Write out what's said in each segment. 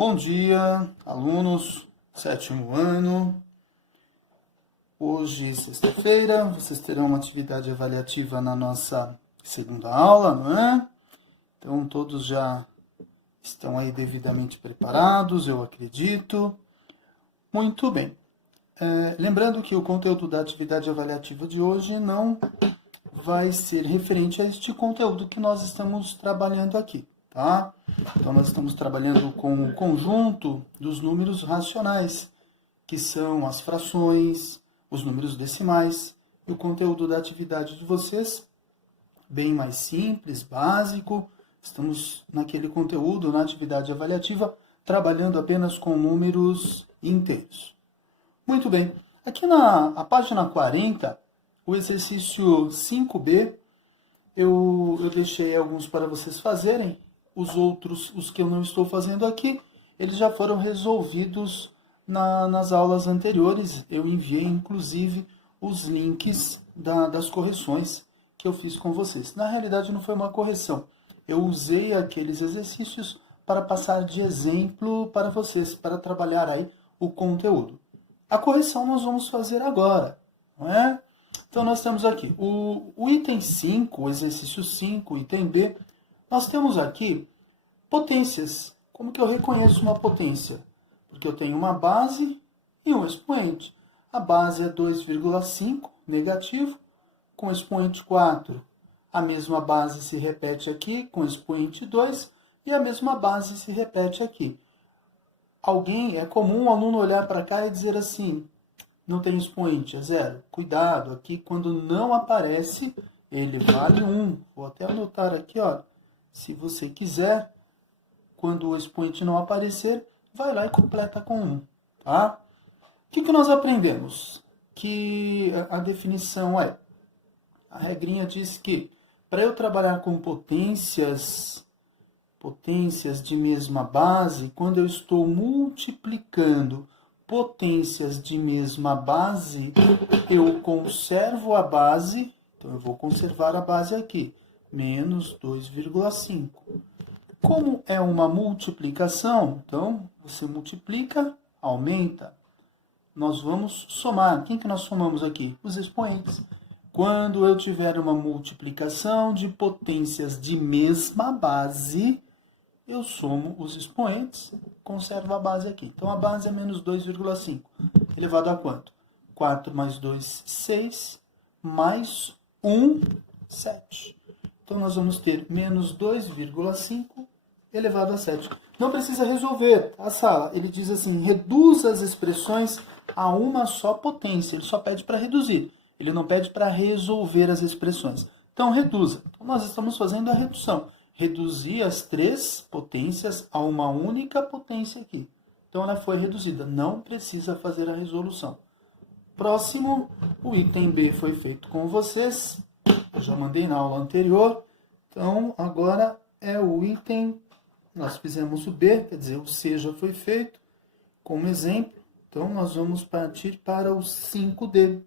Bom dia, alunos, sétimo ano. Hoje, sexta-feira, vocês terão uma atividade avaliativa na nossa segunda aula, não é? Então, todos já estão aí devidamente preparados, eu acredito. Muito bem. Lembrando que o conteúdo da atividade avaliativa de hoje não vai ser referente a este conteúdo que nós estamos trabalhando aqui, tá? Então, nós estamos trabalhando com o conjunto dos números racionais, que são as frações, os números decimais, e o conteúdo da atividade de vocês, bem mais simples, básico. Estamos naquele conteúdo, na atividade avaliativa, trabalhando apenas com números inteiros. Muito bem. Aqui na página 40, o exercício 5B, eu deixei alguns para vocês fazerem. Os outros, os que eu não estou fazendo aqui, eles já foram resolvidos nas aulas anteriores. Eu enviei, inclusive, os links das correções que eu fiz com vocês. Na realidade, não foi uma correção. Eu usei aqueles exercícios para passar de exemplo para vocês, para trabalhar aí o conteúdo. A correção nós vamos fazer agora, não é? Então, nós temos aqui o item 5, o exercício 5, item B. Nós temos aqui potências. Como que eu reconheço uma potência? Porque eu tenho uma base e um expoente. A base é 2,5, negativo, com expoente 4. A mesma base se repete aqui, com expoente 2, e a mesma base se repete aqui. É comum um aluno olhar para cá e dizer assim, não tem expoente, é 0. Cuidado, aqui quando não aparece, ele vale 1. Vou até anotar aqui, ó. Se você quiser, quando o expoente não aparecer, vai lá e completa com 1, tá? O que nós aprendemos? Que a definição é, a regrinha diz que para eu trabalhar com potências de mesma base, quando eu estou multiplicando potências de mesma base, eu conservo a base, então eu vou conservar a base aqui, menos 2,5. Como é uma multiplicação, então você multiplica, aumenta. Nós vamos somar. Quem que nós somamos aqui? Os expoentes. Quando eu tiver uma multiplicação de potências de mesma base, eu somo os expoentes, conservo a base aqui. Então, a base é menos 2,5. Elevado a quanto? 4 mais 2, 6, mais 1, 7. Então, nós vamos ter menos 2,5 elevado a 7. Não precisa resolver, tá, Sala? Ele diz assim, reduz as expressões a uma só potência. Ele só pede para reduzir. Ele não pede para resolver as expressões. Então, reduza. Então, nós estamos fazendo a redução. Reduzir as três potências a uma única potência aqui. Então, ela foi reduzida. Não precisa fazer a resolução. Próximo, o item B foi feito com vocês. Eu já mandei na aula anterior. Então, agora é o item... Nós fizemos o B, quer dizer, o C já foi feito como exemplo. Então, nós vamos partir para o 5D.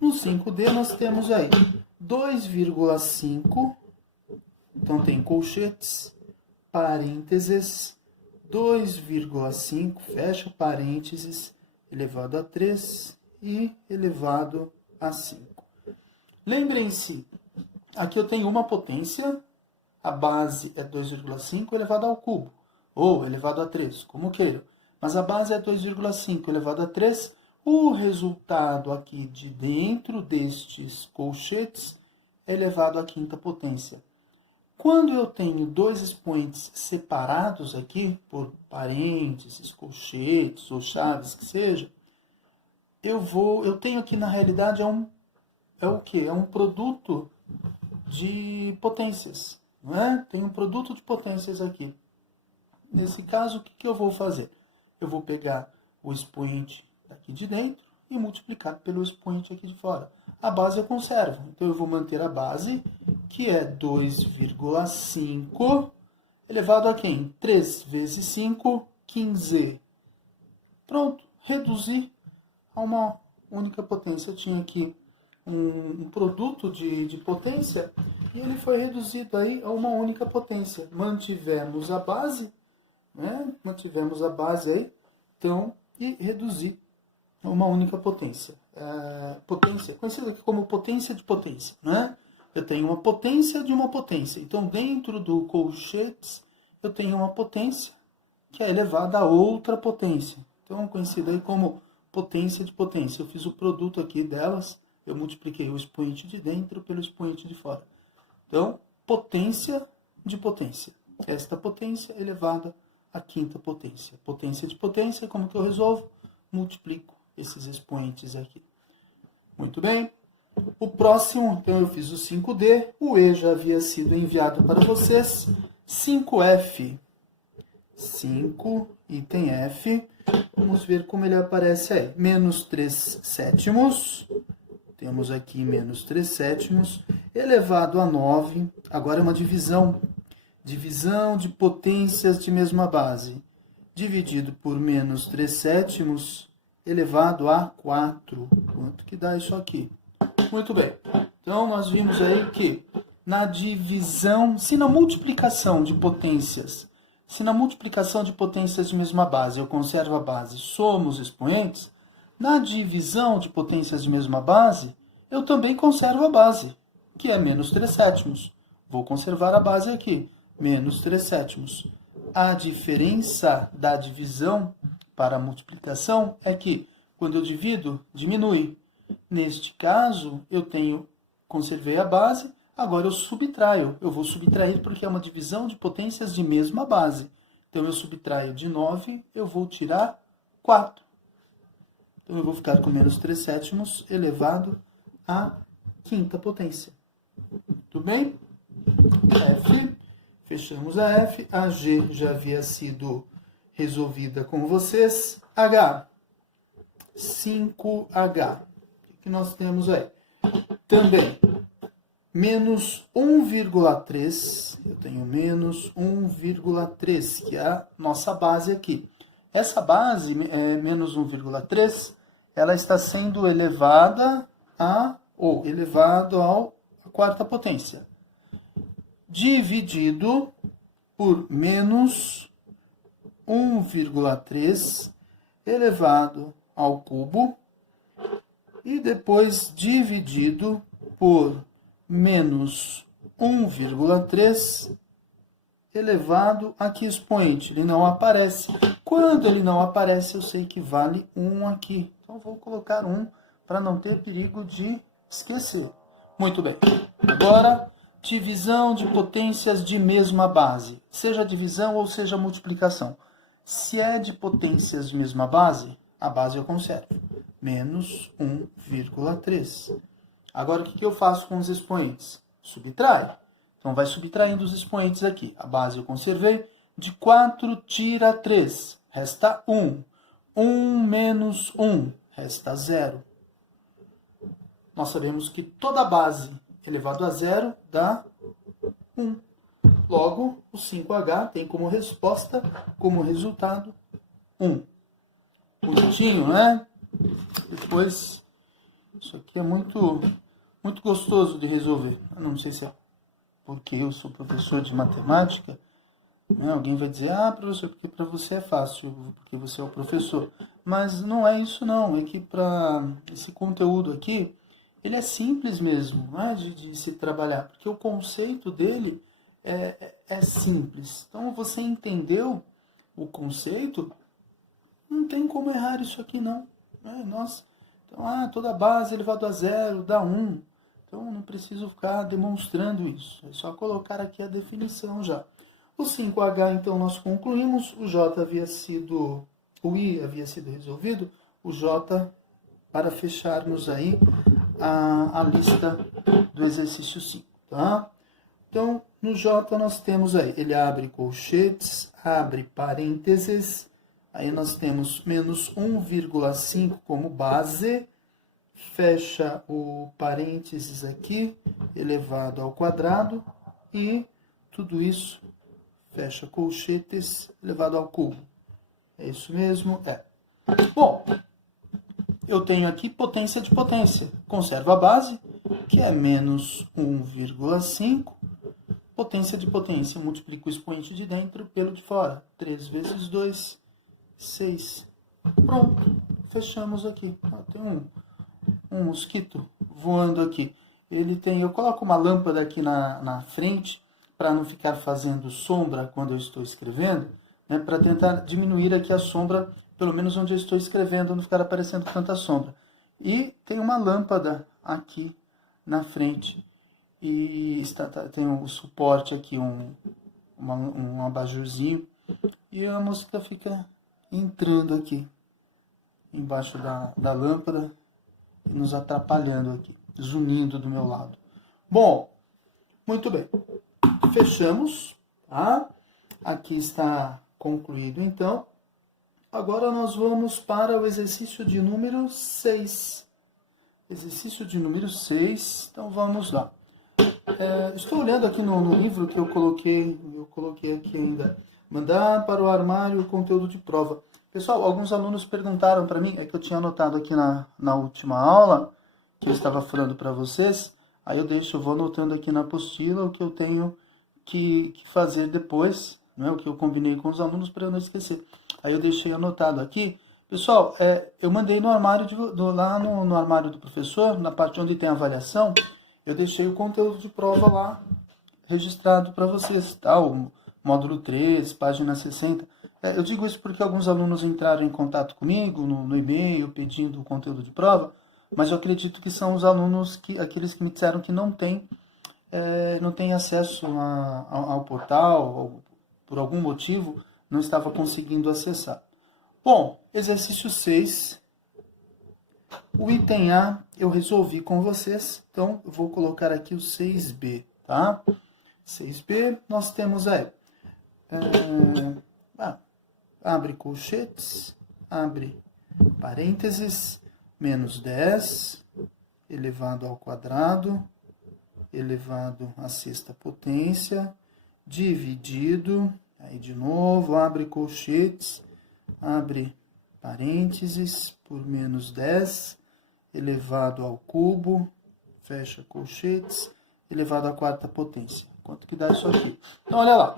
No 5D, nós temos aí 2,5. Então, tem colchetes, parênteses, 2,5, fecha parênteses, elevado a 3 e elevado a 5. Lembrem-se, aqui eu tenho uma potência, a base é 2,5 elevado ao cubo, ou elevado a 3, como queiram. Mas a base é 2,5 elevado a 3, o resultado aqui de dentro destes colchetes é elevado à quinta potência. Quando eu tenho dois expoentes separados aqui, por parênteses, colchetes ou chaves que seja, eu tenho aqui na realidade é o quê? É um produto de potências, não é? Tem um produto de potências aqui. Nesse caso, o que eu vou fazer? Eu vou pegar o expoente daqui de dentro e multiplicar pelo expoente aqui de fora. A base eu conservo, então eu vou manter a base, que é 2,5 elevado a quem? 3 vezes 5, 15. Pronto, reduzi a uma única potência. Eu tinha aqui um produto de potência e ele foi reduzido aí a uma única potência. Mantivemos a base né? Mantivemos a base aí, então, e reduzir a uma única potência. Potência, conhecida aqui como potência de potência, né? Eu tenho uma potência de uma potência. Então, dentro do colchetes, eu tenho uma potência que é elevada a outra potência. Então, conhecida aí como potência de potência. Eu fiz o produto aqui delas, eu multipliquei o expoente de dentro pelo expoente de fora. Então, potência de potência. Esta potência elevada à quinta potência. Potência de potência, como que eu resolvo? Multiplico esses expoentes aqui. Muito bem. O próximo, então eu fiz o 5D, o E já havia sido enviado para vocês. 5F. 5, item F. Vamos ver como ele aparece aí. Menos 3 sétimos. Temos aqui menos 3 sétimos. Elevado a 9. Agora é uma divisão. Divisão de potências de mesma base. Dividido por menos 3 sétimos elevado a 4. Quanto que dá isso aqui? Muito bem. Então, nós vimos aí que na divisão, se na multiplicação de potências de mesma base, eu conservo a base, somo os expoentes, na divisão de potências de mesma base, eu também conservo a base, que é menos 3 sétimos. Vou conservar a base aqui, menos 3 sétimos. A diferença da divisão para a multiplicação é que, quando eu divido, diminui. Neste caso, conservei a base, agora eu subtraio. Eu vou subtrair porque é uma divisão de potências de mesma base. Então, eu subtraio de 9, eu vou tirar 4. Então, eu vou ficar com menos 3 sétimos elevado à quinta potência. Tudo bem? F. Fechamos a F. A G já havia sido resolvida com vocês. H. 5H. O que nós temos aí? Também, menos 1,3. Eu tenho menos 1,3, que é a nossa base aqui. Essa base, menos 1,3, ela está sendo elevada elevado à quarta potência. Dividido por menos 1,3 elevado ao cubo e depois dividido por menos 1,3 elevado a que expoente? Ele não aparece. Quando ele não aparece, eu sei que vale 1 aqui. Então, vou colocar 1 para não ter perigo de esquecer. Muito bem. Agora, divisão de potências de mesma base. Seja divisão ou seja multiplicação. Se é de potências de mesma base, a base eu conservo. Menos 1,3. Agora, o que eu faço com os expoentes? Subtrai. Então, vai subtraindo os expoentes aqui. A base eu conservei. De 4, tira 3. Resta 1. 1 menos 1. Resta 0. Nós sabemos que toda base elevado a 0 dá 1. Logo, o 5H tem como resposta, como resultado, 1. Bonitinho, né? Depois, isso aqui é muito gostoso de resolver. Eu não sei se é porque eu sou professor de matemática, né? Alguém vai dizer, professor, porque para você é fácil, porque você é o professor. Mas não é isso não, é que para esse conteúdo aqui, ele é simples mesmo, né? de se trabalhar, porque o conceito dele é simples. Então, você entendeu o conceito, não tem como errar isso aqui não. Nossa, então, toda base elevado a 0 dá 1. Então, não preciso ficar demonstrando isso. É só colocar aqui a definição já. O 5H, então, nós concluímos. O I havia sido resolvido. O J, para fecharmos aí a lista do exercício 5. Tá? Então, no J nós temos aí, ele abre colchetes, abre parênteses. Aí nós temos menos 1,5 como base, fecha o parênteses aqui, elevado ao quadrado, e tudo isso fecha colchetes, elevado ao cubo. É isso mesmo? Bom, eu tenho aqui potência de potência. Conservo a base, que é menos 1,5, Potência de potência, multiplico o expoente de dentro pelo de fora. 3 vezes 2, 6. Pronto, fechamos aqui. Tem um mosquito voando aqui. Eu coloco uma lâmpada aqui na frente para não ficar fazendo sombra quando eu estou escrevendo, né, para tentar diminuir aqui a sombra, pelo menos onde eu estou escrevendo, não ficar aparecendo tanta sombra. E tem uma lâmpada aqui na frente. E tem o suporte aqui, um abajurzinho. E a música fica entrando aqui, embaixo da lâmpada, e nos atrapalhando aqui, zunindo do meu lado. Bom, muito bem. Fechamos, tá? Aqui está concluído, então. Agora nós vamos para o exercício de número 6. Exercício de número 6, então vamos lá. Estou olhando aqui no livro que eu coloquei aqui ainda. Mandar para o armário o conteúdo de prova. Pessoal, alguns alunos perguntaram para mim, é que eu tinha anotado aqui na última aula, que eu estava falando para vocês, aí eu vou anotando aqui na apostila o que eu tenho que fazer depois, né, o que eu combinei com os alunos para eu não esquecer. Aí eu deixei anotado aqui. Pessoal, eu mandei no armário, lá no armário do professor, na parte onde tem a avaliação, eu deixei o conteúdo de prova lá registrado para vocês, tá? O módulo 3, página 60. Eu digo isso porque alguns alunos entraram em contato comigo no e-mail pedindo o conteúdo de prova, mas eu acredito que são os alunos, aqueles que me disseram que não têm acesso ao portal, ou por algum motivo não estava conseguindo acessar. Bom, exercício 6. O item A eu resolvi com vocês, então eu vou colocar aqui o 6B, tá? 6B, nós temos aí, abre colchetes, abre parênteses, menos 10, elevado ao quadrado, elevado à sexta potência, dividido, aí de novo, abre colchetes, abre parênteses, por menos 10, elevado ao cubo, fecha colchetes, elevado à quarta potência. Quanto que dá isso aqui? Então, olha lá.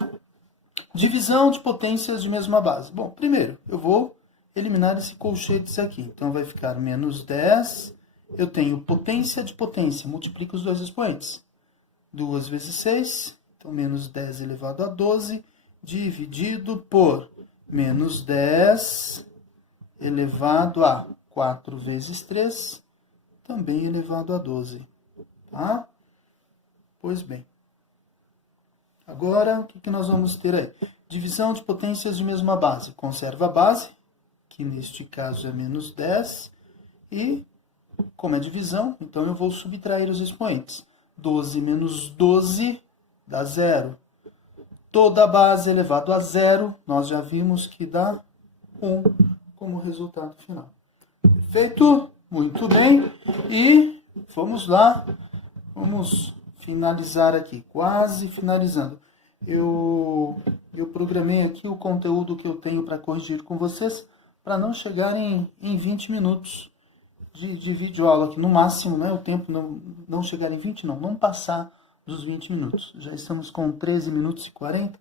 Divisão de potências de mesma base. Bom, primeiro, eu vou eliminar esse colchetes aqui. Então, vai ficar menos 10. Eu tenho potência de potência. Multiplico os dois expoentes. 2 vezes 6. Então, menos 10 elevado a 12. Dividido por menos 10 elevado a 4 vezes 3. Também elevado a 12. Tá? Pois bem. Agora, o que nós vamos ter aí? Divisão de potências de mesma base. Conserva a base, que neste caso é menos 10. E, como é divisão, então eu vou subtrair os expoentes. 12 menos 12 dá 0. Toda a base elevado a 0, nós já vimos que dá 1 como resultado final. Perfeito? Muito bem. E vamos lá. Vamos finalizar aqui, quase finalizando. Eu programei aqui o conteúdo que eu tenho para corrigir com vocês, para não chegarem em 20 minutos de videoaula aqui, no máximo, né, o tempo não chegar em 20, não passar dos 20 minutos. Já estamos com 13 minutos e 40,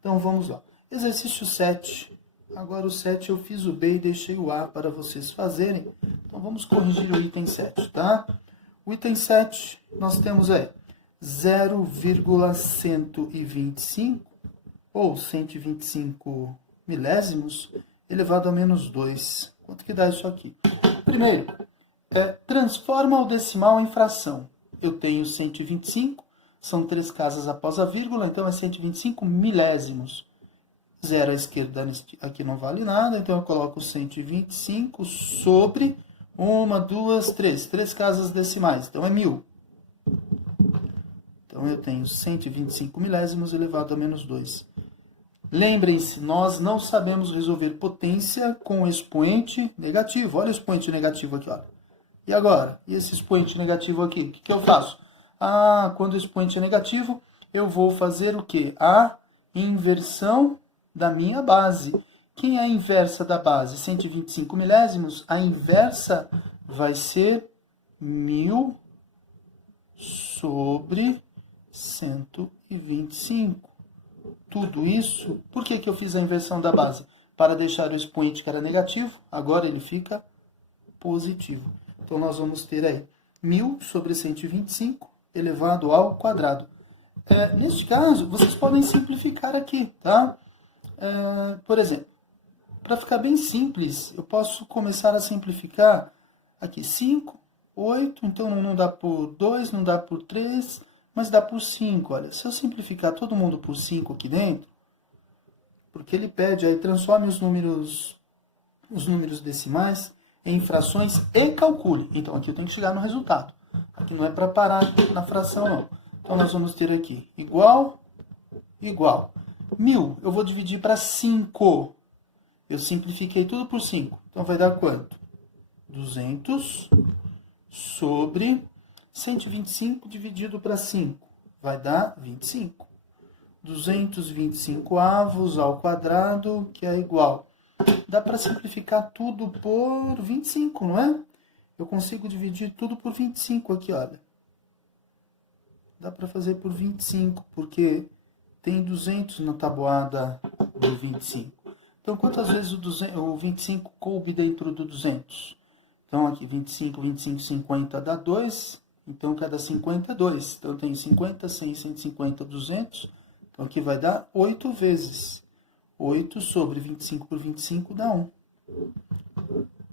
então vamos lá. Exercício 7. Agora o 7 eu fiz o B e deixei o A para vocês fazerem. Então vamos corrigir o item 7, tá? O item 7, nós temos aí 0,125 ou 125 milésimos elevado a menos 2. Quanto que dá isso aqui? Primeiro, transforma o decimal em fração. Eu tenho 125, são 3 casas após a vírgula, então é 125 milésimos. 0 à esquerda aqui não vale nada, então eu coloco 125 sobre 1, 2, 3. 3 casas decimais, então é 1000. Então eu tenho 125 milésimos elevado a menos 2. Lembrem-se, nós não sabemos resolver potência com expoente negativo. Olha o expoente negativo aqui, olha. E agora? E esse expoente negativo aqui? O que eu faço? Quando o expoente é negativo, eu vou fazer o quê? A inversão da minha base. Quem é a inversa da base? 125 milésimos. A inversa vai ser 1000 sobre 125. Tudo isso, por que eu fiz a inversão da base? Para deixar o expoente que era negativo, agora ele fica positivo. Então, nós vamos ter aí 1000 sobre 125 elevado ao quadrado. Neste caso, vocês podem simplificar aqui, tá? Por exemplo, para ficar bem simples, eu posso começar a simplificar aqui 5, 8, então não dá por 2, não dá por 3, mas dá por 5. Olha, se eu simplificar todo mundo por 5 aqui dentro, porque ele pede aí, transforme os números decimais em frações e calcule. Então, aqui eu tenho que chegar no resultado. Aqui não é para parar na fração, não. Então, nós vamos ter aqui igual. 1000, eu vou dividir para 5. Eu simplifiquei tudo por 5. Então, vai dar quanto? 200 sobre 125 dividido para 5. Vai dar 25. 225 avos ao quadrado, que é igual. Dá para simplificar tudo por 25, não é? Eu consigo dividir tudo por 25 aqui, olha. Dá para fazer por 25, porque tem 200 na tabuada do 25. Então, quantas vezes o 25 coube dentro do 200? Então, aqui, 25, 25, 50 dá 2. Então, cada 50 é 2. Então, eu tenho 50, 100, 150, 200. Então, aqui vai dar 8 vezes. 8 sobre 25 por 25 dá 1.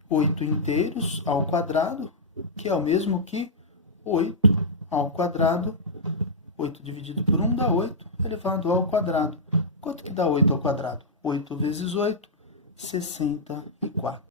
8 inteiros ao quadrado, que é o mesmo que 8 ao quadrado. 8 dividido por 1 dá 8, elevado ao quadrado. Quanto que dá 8 ao quadrado? 8 vezes 8, 64.